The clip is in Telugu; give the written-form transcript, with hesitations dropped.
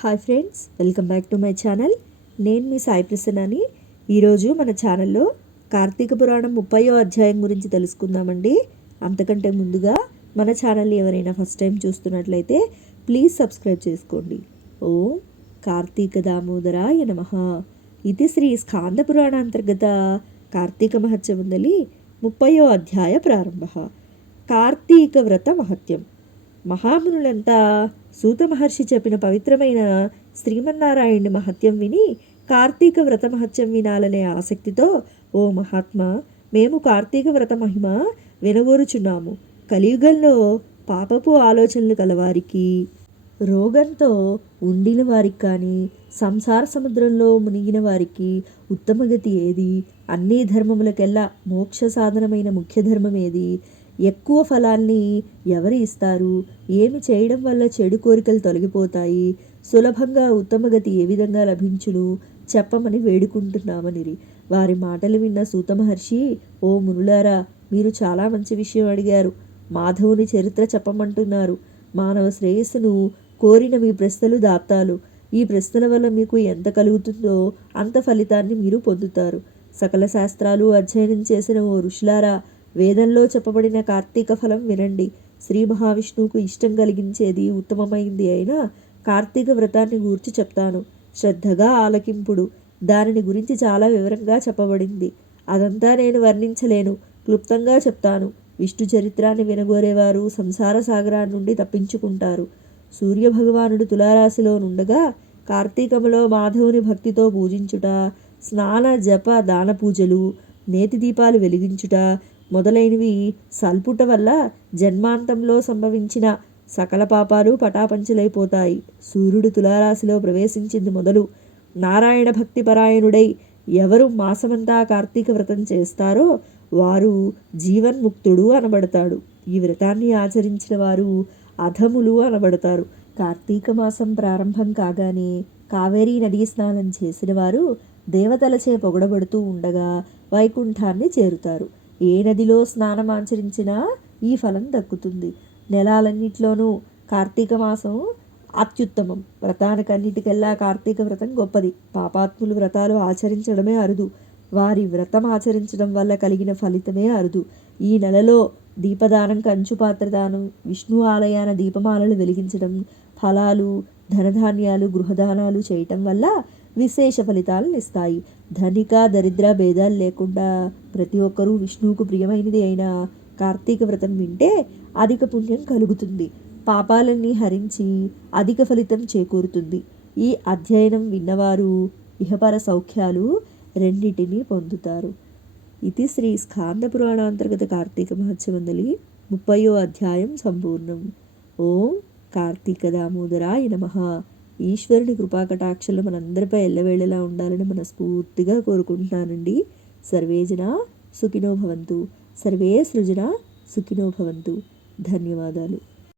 Hi friends, welcome back to my channel. నేను మీ సాయి ప్రసన్నని. ఈరోజు మన ఛానల్లో కార్తీక పురాణం 30వ అధ్యాయం గురించి తెలుసుకుందామండి. అంతకంటే ముందుగా మన ఛానల్ని ఎవరైనా ఫస్ట్ టైం చూస్తున్నట్లయితే ప్లీజ్ సబ్స్క్రైబ్ చేసుకోండి. ఓం కార్తీక దామోదరాయ నమః. ఇది శ్రీ స్కాంద పురాణాంతర్గత కార్తీక మహత్యముందలి 30వ అధ్యాయ ప్రారంభ. కార్తీక వ్రత మహత్యం. మహామునులంతా సూత మహర్షి చెప్పిన పవిత్రమైన శ్రీమన్నారాయణుని మహత్యం విని కార్తీక వ్రత మహత్యం వినాలనే ఆసక్తితో, ఓ మహాత్మా, మేము కార్తీక వ్రత మహిమ వినగోరుచున్నాము. కలియుగంలో పాపపు ఆలోచనలు కలవారికి, రోగంతో ఉండిన వారికి కానీ, సంసార సముద్రంలో మునిగిన వారికి ఉత్తమగతి ఏది, అన్ని ధర్మములకెల్లా మోక్ష సాధనమైన ముఖ్య ధర్మం ఏది, ఎక్కువ ఫలాన్ని ఎవరు ఇస్తారు, ఏమి చేయడం వల్ల చెడు కోరికలు తొలగిపోతాయి, సులభంగా ఉత్తమగతి ఏ విధంగా లభించును చెప్పమని వేడుకుంటున్నామనిరి. వారి మాటలు విన్న సూత మహర్షి, ఓ మునులారా, మీరు చాలా మంచి విషయం అడిగారు. మాధవుని చరిత్ర చెప్పమంటున్నారు. మానవ శ్రేయస్సును కోరిన మీ ప్రశ్నలు దాప్తాలు. ఈ ప్రశ్నల వల్ల మీకు ఎంత కలుగుతుందో అంత ఫలితాన్ని మీరు పొందుతారు. సకల శాస్త్రాలు అధ్యయనం చేసిన ఓ ఋషులారా, వేదంలో చెప్పబడిన కార్తీక ఫలం వినండి. శ్రీ మహావిష్ణువుకు ఇష్టం కలిగించేది ఉత్తమమైంది అయిన కార్తీక వ్రతాన్ని గూర్చి చెప్తాను. శ్రద్ధగా ఆలకింపుడు. దానిని గురించి చాలా వివరంగా చెప్పబడింది. అదంతా నేను వర్ణించలేను, క్లుప్తంగా చెప్తాను. విష్ణు చరిత్రాన్ని వినగోరేవారు సంసార సాగరాన్ని నుండి తప్పించుకుంటారు. సూర్యభగవానుడు తులారాశిలో నుండగా కార్తీకములో మాధవుని భక్తితో పూజించుట, స్నాన జప దాన పూజలు, నేతి దీపాలు వెలిగించుట మొదలైనవి సల్పుట వల్ల జన్మాంతంలో సంభవించిన సకల పాపాలు పటాపంచలైపోతాయి. సూర్యుడు తులారాశిలో ప్రవేశించింది మొదలు నారాయణ భక్తి పరాయణుడై ఎవరు మాసమంతా కార్తీక వ్రతం చేస్తారో వారు జీవన్ముక్తుడు అనబడతాడు. ఈ వ్రతాన్ని ఆచరించిన వారు అధములు అనబడతారు. కార్తీక మాసం ప్రారంభం కాగానే కావేరీ నదీ స్నానం చేసిన వారు దేవతలచే పొగడబడుతూ ఉండగా వైకుంఠాన్ని చేరుతారు. ఏ నదిలో స్నానం ఆచరించినా ఈ ఫలం దక్కుతుంది. నెలలన్నిట్లోనూ కార్తీక మాసం అత్యుత్తమం. వ్రతానికన్నిటికెల్లా కార్తీక వ్రతం గొప్పది. పాపాత్ములు వ్రతాలు ఆచరించడమే అరుదు. వారి వ్రతం ఆచరించడం వల్ల కలిగిన ఫలితమే అరుదు. ఈ నెలలో దీపదానం, కంచుపాత్ర దానం, విష్ణు ఆలయాన దీపమాలలు వెలిగించడం, ఫలాలు, ధనధాన్యాలు, గృహదానాలు చేయటం వల్ల విశేష ఫలితాలను ఇస్తాయి. ధనిక దరిద్ర భేదాలు లేకుండా ప్రతి ఒక్కరూ విష్ణువుకు ప్రియమైనది అయిన కార్తీక వ్రతం వింటే అధిక పుణ్యం కలుగుతుంది. పాపాలన్నీ హరించి అధిక ఫలితం చేకూరుతుంది. ఈ అధ్యయనం విన్నవారు ఇహపర సౌఖ్యాలు రెండింటినీ పొందుతారు. ఇది శ్రీ స్కాంద పురాణాంతర్గత కార్తీక మహత్యమందలి 30వ అధ్యాయం సంపూర్ణం. ఓం కార్తీక దామోదరాయ నమః. ఈశ్వరుని కృపాకటాక్షలు మనందరిపై ఎల్లవేళలా ఉండాలని మనస్ఫూర్తిగా కోరుకుంటున్నానండి. సర్వే జనా సుఖినో భవంతు. సర్వే సృజన సుఖినో భవంతు. ధన్యవాదాలు.